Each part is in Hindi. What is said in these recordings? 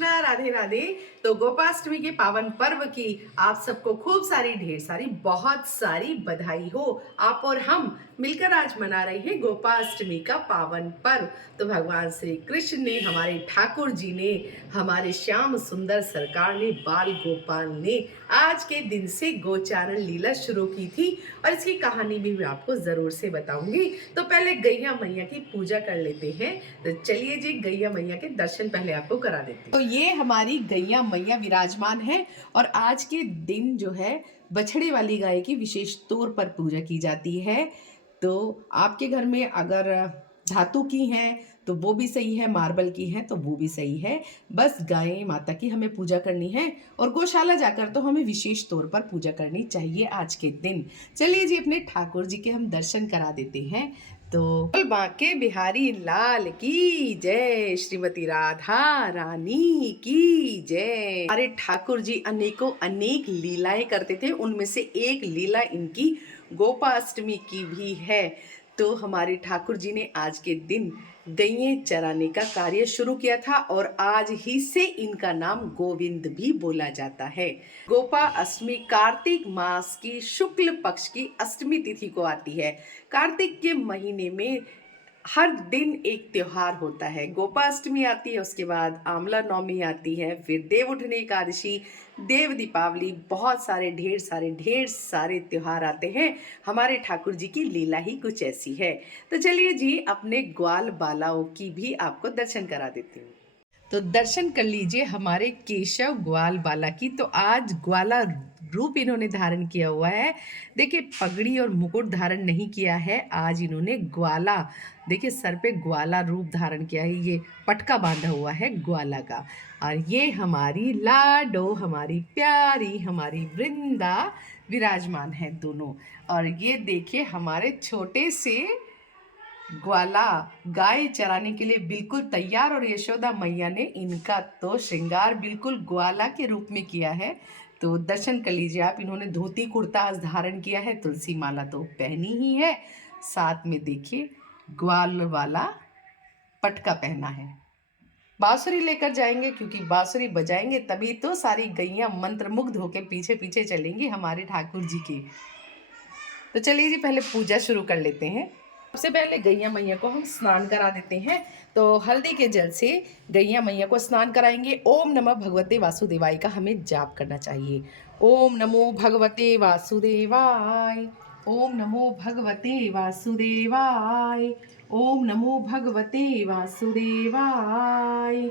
कृष्णा, राधे राधे। तो गोपाष्टमी के पावन पर्व की आप सबको खूब सारी ढेर सारी बहुत सारी बधाई हो। आप और हम मिलकर आज मना रहे हैं गोपाष्टमी का पावन पर्व। तो भगवान श्री कृष्ण ने, हमारे ठाकुर जी ने, हमारे श्याम सुंदर सरकार ने, बाल गोपाल ने आज के दिन से गोचारण लीला शुरू की थी और इसकी कहानी भी मैं आपको जरूर से बताऊंगी। तो पहले गैया मैया की पूजा कर लेते हैं। तो चलिए जी, गैया मैया के दर्शन पहले आपको करा देते हैं। तो ये हमारी गैया मैया विराजमान है और आज के दिन जो है बछड़े वाली गाय की विशेष तौर पर पूजा की जाती है। तो आपके घर में अगर धातु की हैं तो वो भी सही है, मार्बल की है तो वो भी सही है। बस गाय माता की हमें पूजा करनी है और गौशाला जाकर तो हमें विशेष तौर पर पूजा करनी चाहिए आज के दिन। चलिए जी, अपने ठाकुर जी के हम दर्शन करा देते हैं। तो बांके बिहारी लाल की जय, श्रीमती राधा रानी की जय। हमारे ठाकुर जी अनेकों अनेक लीलाएं करते थे, उनमें से एक लीला इनकी गोपाष्टमी की भी है। तो हमारे ठाकुर जी ने आज के दिन गैयें चराने का कार्य शुरू किया था और आज ही से इनका नाम गोविंद भी बोला जाता है। गोपा अष्टमी कार्तिक मास की शुक्ल पक्ष की अष्टमी तिथि को आती है। कार्तिक के महीने में हर दिन एक त्योहार होता है। गोपाष्टमी आती है, उसके बाद आंवला नवमी आती है, फिर देव उठनी एकादशी, देव दीपावली, बहुत सारे ढेर सारे त्योहार आते हैं। हमारे ठाकुर जी की लीला ही कुछ ऐसी है। तो चलिए जी, अपने ग्वाल बालाओं की भी आपको दर्शन करा देती हूँ। तो दर्शन कर लीजिए हमारे केशव ग्वाल बाला की। तो आज ग्वाला रूप इन्होंने धारण किया हुआ है। देखिए, पगड़ी और मुकुट धारण नहीं किया है, आज इन्होंने ग्वाला, देखिए सर पे ग्वाला रूप धारण किया है। ये पटका बांधा हुआ है ग्वाला का। और ये हमारी लाडो, हमारी प्यारी, हमारी वृंदा विराजमान है दोनों। और ये देखिए हमारे छोटे से ग्वाला गाय चराने के लिए बिल्कुल तैयार और यशोदा मैया ने इनका तो श्रृंगार बिल्कुल ग्वाला के रूप में किया है। तो दर्शन कर लीजिए आप। इन्होंने धोती कुर्ता आज धारण किया है, तुलसी माला तो पहनी ही है, साथ में देखिए ग्वाल वाला पटका पहना है। बांसुरी लेकर जाएंगे, क्योंकि बांसुरी बजाएंगे तभी तो सारी गैया मंत्रमुग्ध होकर पीछे पीछे चलेंगी हमारे ठाकुर जी की। तो चलिए जी, पहले पूजा शुरू कर लेते हैं। सबसे पहले गैया मैया को हम स्नान करा देते हैं। तो हल्दी के जल से गैया मैया को स्नान कराएंगे। ओम नमः भगवते वासुदेवाय का हमें जाप करना चाहिए। ओम नमो भगवते वासुदेवाय, ओम नमो भगवते वासुदेवाय, ओम नमो भगवते वासुदेवाय।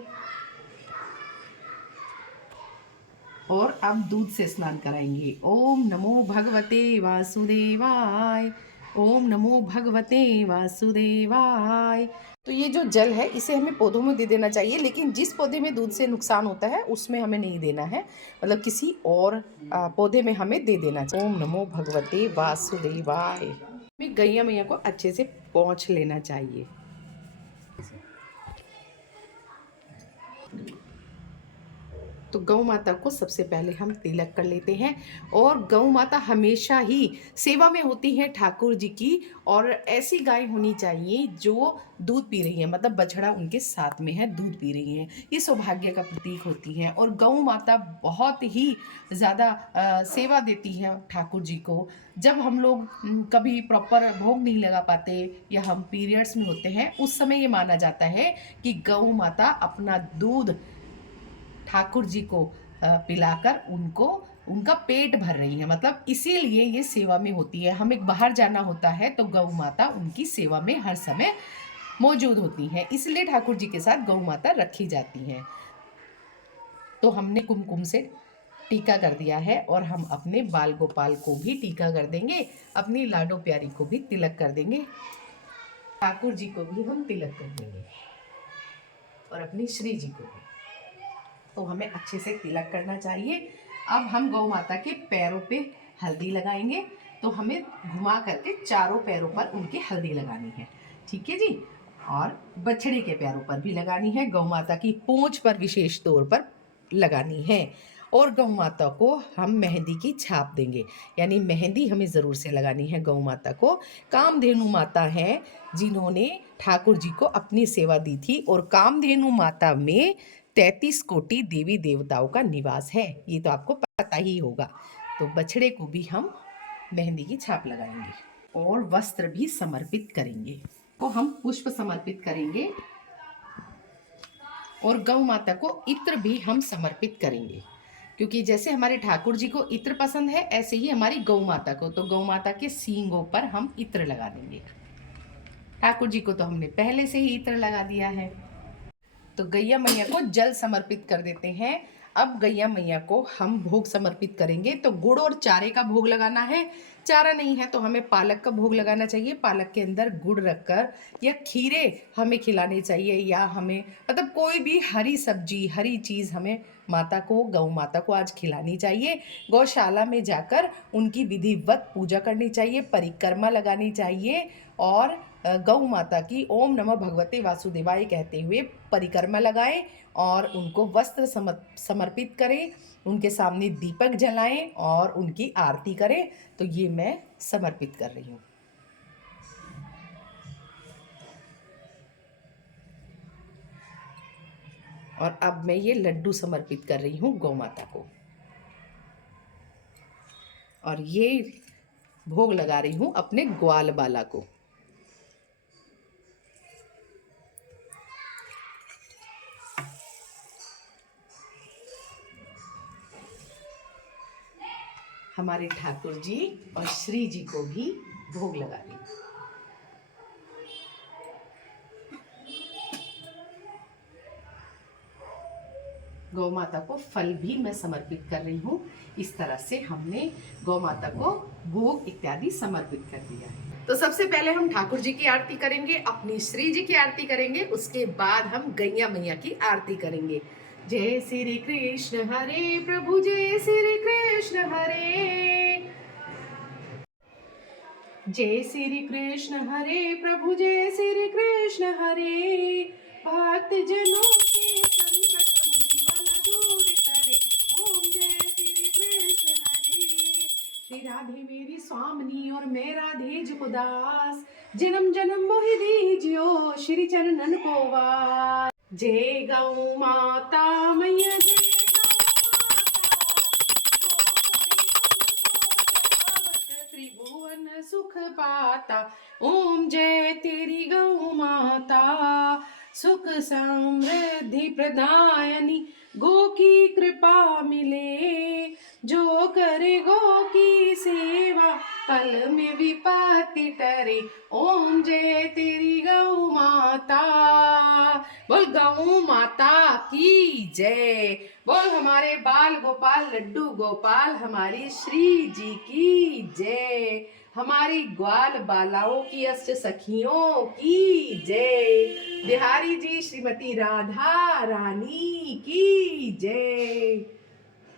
और अब दूध से स्नान कराएंगे। ओम नमो भगवते वासुदेवाय, ओम नमो भगवते वासुदेवाय। तो ये जो जल है इसे हमें पौधों में दे देना चाहिए, लेकिन जिस पौधे में दूध से नुकसान होता है उसमें हमें नहीं देना है, मतलब किसी और पौधे में हमें दे देना चाहिए। ओम नमो भगवते वासुदेवाय। हमें गैया मैया को अच्छे से पोंछ लेना चाहिए। तो गौ माता को सबसे पहले हम तिलक कर लेते हैं। और गौ माता हमेशा ही सेवा में होती है ठाकुर जी की। और ऐसी गाय होनी चाहिए जो दूध पी रही है, मतलब बछड़ा उनके साथ में है, दूध पी रही है, ये सौभाग्य का प्रतीक होती है। और गौ माता बहुत ही ज़्यादा सेवा देती है ठाकुर जी को। जब हम लोग कभी प्रॉपर भोग नहीं लगा पाते या हम पीरियड्स में होते हैं, उस समय ये माना जाता है कि गौ माता अपना दूध ठाकुर जी को पिलाकर उनको उनका पेट भर रही है, मतलब इसीलिए ये सेवा में होती है। हमें बाहर जाना होता है तो गौ माता उनकी सेवा में हर समय मौजूद होती हैं, इसलिए ठाकुर जी के साथ गौ माता रखी जाती हैं। तो हमने कुमकुम से टीका कर दिया है और हम अपने बाल गोपाल को भी टीका कर देंगे, अपनी लाडो प्यारी को भी तिलक कर देंगे, ठाकुर जी को भी हम तिलक कर देंगे और अपनी श्री जी को भी। तो हमें अच्छे से तिलक करना चाहिए। अब हम गौ माता के पैरों पे हल्दी लगाएंगे। तो हमें घुमा करके चारों पैरों पर उनकी हल्दी लगानी है, ठीक है जी। और बछड़े के पैरों पर भी लगानी है, गौ माता की पूंछ पर विशेष तौर पर लगानी है। और गौ माता को हम मेहंदी की छाप देंगे, यानी मेहंदी हमें ज़रूर से लगानी है गौ माता को। कामधेनु माता हैं जिन्होंने ठाकुर जी को अपनी सेवा दी थी, और कामधेनु माता में 33 कोटि देवी देवताओं का निवास है, ये तो आपको पता ही होगा। तो बछड़े को भी हम मेहंदी की छाप लगाएंगे और वस्त्र भी समर्पित करेंगे। तो हम पुष्प समर्पित करेंगे और गौ माता को इत्र भी हम समर्पित करेंगे, क्योंकि जैसे हमारे ठाकुर जी को इत्र पसंद है, ऐसे ही हमारी गौ माता को। तो गौ माता के सींगों पर हम इत्र लगा देंगे। ठाकुर जी को तो हमने पहले से ही इत्र लगा दिया है। तो गैया मैया को जल समर्पित कर देते हैं। अब गैया मैया को हम भोग समर्पित करेंगे। तो गुड़ और चारे का भोग लगाना है। चारा नहीं है तो हमें पालक का भोग लगाना चाहिए। पालक के अंदर गुड़ रखकर या खीरे हमें खिलाने चाहिए, या हमें मतलब कोई भी हरी सब्जी, हरी चीज़ हमें माता को, गौ माता को आज खिलानी चाहिए। गौशाला में जाकर उनकी विधिवत पूजा करनी चाहिए, परिक्रमा लगानी चाहिए और गौ माता की ओम नमः भगवते वासुदेवाय कहते हुए परिक्रमा लगाएं और उनको वस्त्र समर्पित करें, उनके सामने दीपक जलाएं और उनकी आरती करें। तो ये मैं समर्पित कर रही हूँ। और अब मैं ये लड्डू समर्पित कर रही हूँ गौ माता को, और ये भोग लगा रही हूँ अपने ग्वाल बाला को। हमारे ठाकुर जी और श्री जी को भी भोग लगा रही हूँ। गौ माता को फल भी मैं समर्पित कर रही हूँ। इस तरह से हमने गौ माता को भोग इत्यादि समर्पित कर दिया है। तो सबसे पहले हम ठाकुर जी की आरती करेंगे, अपनी श्री जी की आरती करेंगे, उसके बाद हम गैया मैया की आरती करेंगे। जय श्री कृष्ण हरे प्रभु, जय श्री कृष्ण हरे, जय श्री कृष्ण हरे प्रभु, जय श्री कृष्ण हरे। भक्त जनों के संकट मुझे दूर करे, ओम जय श्री कृष्ण हरे। श्री राधे मेरी स्वामिनी और मैं राधे जी को दास, जन्म जन्म मोहि दीजियो श्री चरणन को वास। जय गौ माता मैया, जय त्रिभुवन सुख पाता, ओम जय तेरी गौ माता, सुख समृद्धि प्रदायनी, गो की कृपा मिले, जो करे गो की सेवा, पल में विपत्ति टरे, ओम जय तेरी गौ माता। बोल गौ माता की जय। बोल हमारे बाल गोपाल लड्डू गोपाल हमारी श्री जी की जय। हमारी ग्वाल बालाओं की अष्ट सखियों की जय। बिहारी जी श्रीमती राधा रानी की जय।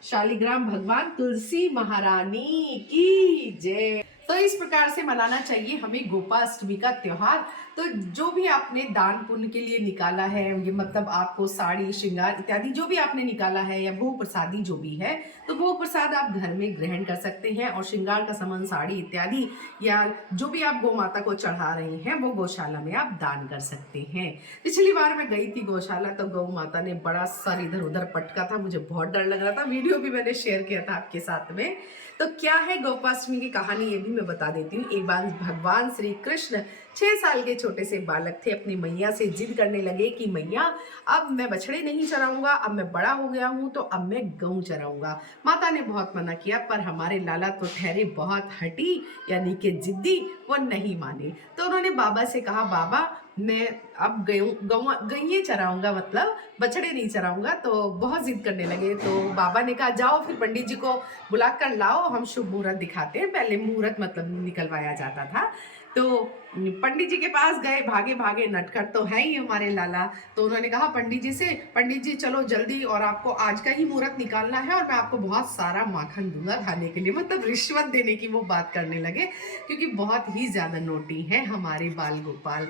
शालिग्राम भगवान तुलसी महारानी की जय। तो इस प्रकार से मनाना चाहिए हमें गोपाष्टमी का त्योहार। तो जो भी आपने दान पुण्य के लिए निकाला है, ये मतलब आपको साड़ी श्रृंगार इत्यादि जो भी आपने निकाला है, या भोग प्रसादी जो भी है, तो भोग प्रसाद आप घर में ग्रहण कर सकते हैं, और श्रृंगार का सामान साड़ी इत्यादि या जो भी आप गौ माता को चढ़ा रहे हैं वो गौशाला में आप दान कर सकते हैं। पिछली बार मैं गई थी गौशाला, तो गौ माता ने बड़ा सर इधर उधर पटका था, मुझे बहुत डर लग रहा था। वीडियो भी मैंने शेयर किया था आपके साथ में। तो क्या है गोपाष्टमी की कहानी, ये भी मैं बता देती हूँ। एक बार भगवान श्री कृष्ण 6 साल के छोटे से बालक थे, अपनी मैया से जिद करने लगे कि मैया अब मैं बछड़े नहीं चराऊंगा, अब मैं बड़ा हो गया हूँ तो अब मैं गऊ चराऊंगा। माता ने बहुत मना किया, पर हमारे लाला तो ठहरे बहुत हटी यानी कि जिद्दी, वो नहीं माने। तो उन्होंने बाबा से कहा, बाबा मैं अब गईये चराऊंगा, मतलब बछड़े नहीं चराऊंगा। तो बहुत जिद करने लगे। तो बाबा ने कहा जाओ फिर पंडित जी को बुला कर लाओ, हम शुभ मुहूर्त दिखाते हैं। पहले मुहूर्त मतलब निकलवाया जाता था। तो पंडित जी के पास गए, भागे भागे, नटखट तो है ही हमारे लाला। तो उन्होंने कहा पंडित जी से, पंडित जी चलो जल्दी, और आपको आज का ही मुहूर्त निकालना है और मैं आपको बहुत सारा माखन दूंगा खाने के लिए। मतलब रिश्वत देने की वो बात करने लगे, क्योंकि बहुत ही ज़्यादा नोटी है हमारे बाल गोपाल।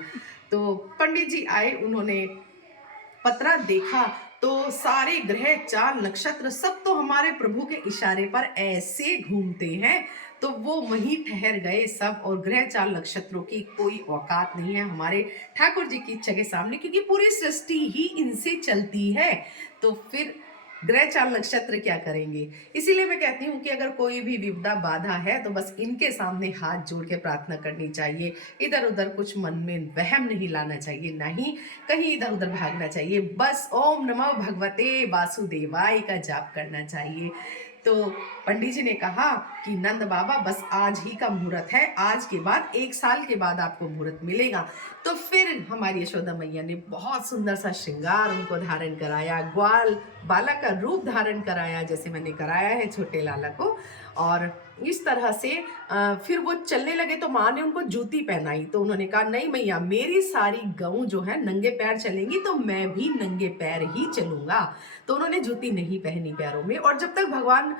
तो पंडित जी आए, उन्होंने पतरा देखा तो सारे ग्रह, चार नक्षत्र सब तो हमारे प्रभु के इशारे पर ऐसे घूमते हैं, तो वो वहीं ठहर गए सब। और ग्रह, चार नक्षत्रों की कोई औकात नहीं है हमारे ठाकुर जी की इच्छा के सामने, क्योंकि पूरी सृष्टि ही इनसे चलती है। तो फिर ग्रह, चार नक्षत्र क्या करेंगे? इसीलिए मैं कहती हूँ कि अगर कोई भी विपदा बाधा है तो बस इनके सामने हाथ जोड़ के प्रार्थना करनी चाहिए। इधर उधर कुछ मन में वहम नहीं लाना चाहिए, ना ही कहीं इधर उधर भागना चाहिए। बस ओम नमो भगवते वासुदेवाय का जाप करना चाहिए। तो पंडित जी ने कहा कि नंद बाबा बस आज ही का मुहूर्त है, आज के बाद 1 साल के बाद आपको मुहूर्त मिलेगा। तो फिर हमारी यशोदा मैया ने बहुत सुंदर सा श्रृंगार उनको धारण कराया, ग्वाल बालक का रूप धारण कराया, जैसे मैंने कराया है छोटे लाला को। और इस तरह से फिर वो चलने लगे तो माँ ने उनको जूती पहनाई। तो उन्होंने कहा नहीं मैया, मेरी सारी गऊ जो है नंगे पैर चलेंगी तो मैं भी नंगे पैर ही चलूंगा। तो उन्होंने जूती नहीं पहनी पैरों में। और जब तक भगवान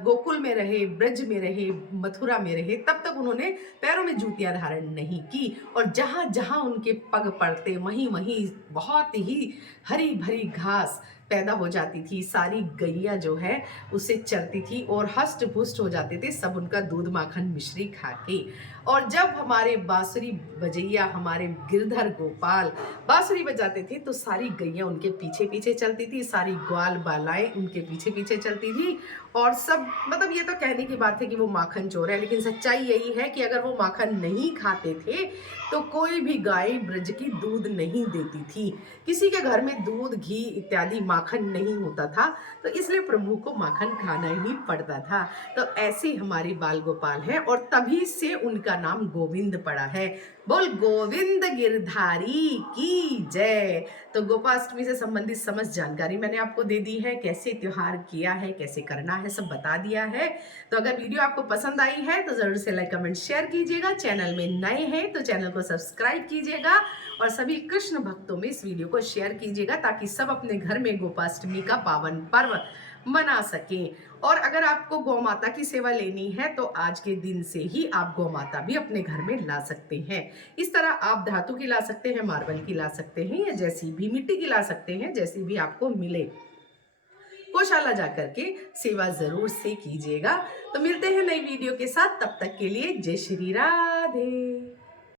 गोकुल में रहे, ब्रज में रहे, मथुरा में रहे, तब तक उन्होंने पैरों में जूतियां धारण नहीं की। और जहां जहां उनके पग पड़ते वहीं वहीं बहुत ही हरी भरी घास पैदा हो जाती थी। सारी गैया जो है उसे चरती थी और हष्ट पुष्ट हो जाते थे सब उनका दूध माखन मिश्री खा के। और जब हमारे बांसुरी बजैया, हमारे गिरधर गोपाल बांसुरी बजाते थे तो सारी गैया उनके पीछे पीछे चलती थी, सारी ग्वाल बालाएं उनके पीछे पीछे चलती थी। और सब, मतलब ये तो कहने की बात है कि वो माखन चोर है, लेकिन सच्चाई यही है कि अगर वो माखन नहीं खाते थे तो कोई भी गाय ब्रज की दूध नहीं देती थी। किसी के घर में दूध, घी इत्यादि माखन नहीं होता था, तो इसलिए प्रभु को माखन खाना ही पड़ता था। तो ऐसे हमारे बाल गोपाल हैं और तभी से उनका नाम गोविंद पड़ा है। बोल गोविंद गिरधारी की जय। तो गोपाष्टमी से संबंधित समस्त जानकारी मैंने आपको दे दी है, कैसे त्योहार किया है, कैसे करना है, सब बता दिया है। तो अगर वीडियो आपको पसंद आई है तो जरूर से लाइक कमेंट शेयर कीजिएगा। चैनल में नए हैं तो चैनल को सब्सक्राइब कीजिएगा और सभी कृष्ण भक्तों में इस वीडियो को शेयर कीजिएगा, ताकि सब अपने घर में गोपाष्टमी का पावन पर्व मना सकें। और अगर आपको गौ माता की सेवा लेनी है तो आज के दिन से ही आप गौ माता भी अपने घर में ला सकते हैं। इस तरह आप धातु की ला सकते हैं, मार्बल की ला सकते हैं, या जैसी भी मिट्टी की ला सकते हैं, जैसी भी आपको मिले। गौशाला जाकर के सेवा जरूर से कीजिएगा। तो मिलते हैं नई वीडियो के साथ, तब तक के लिए जय श्री राधे।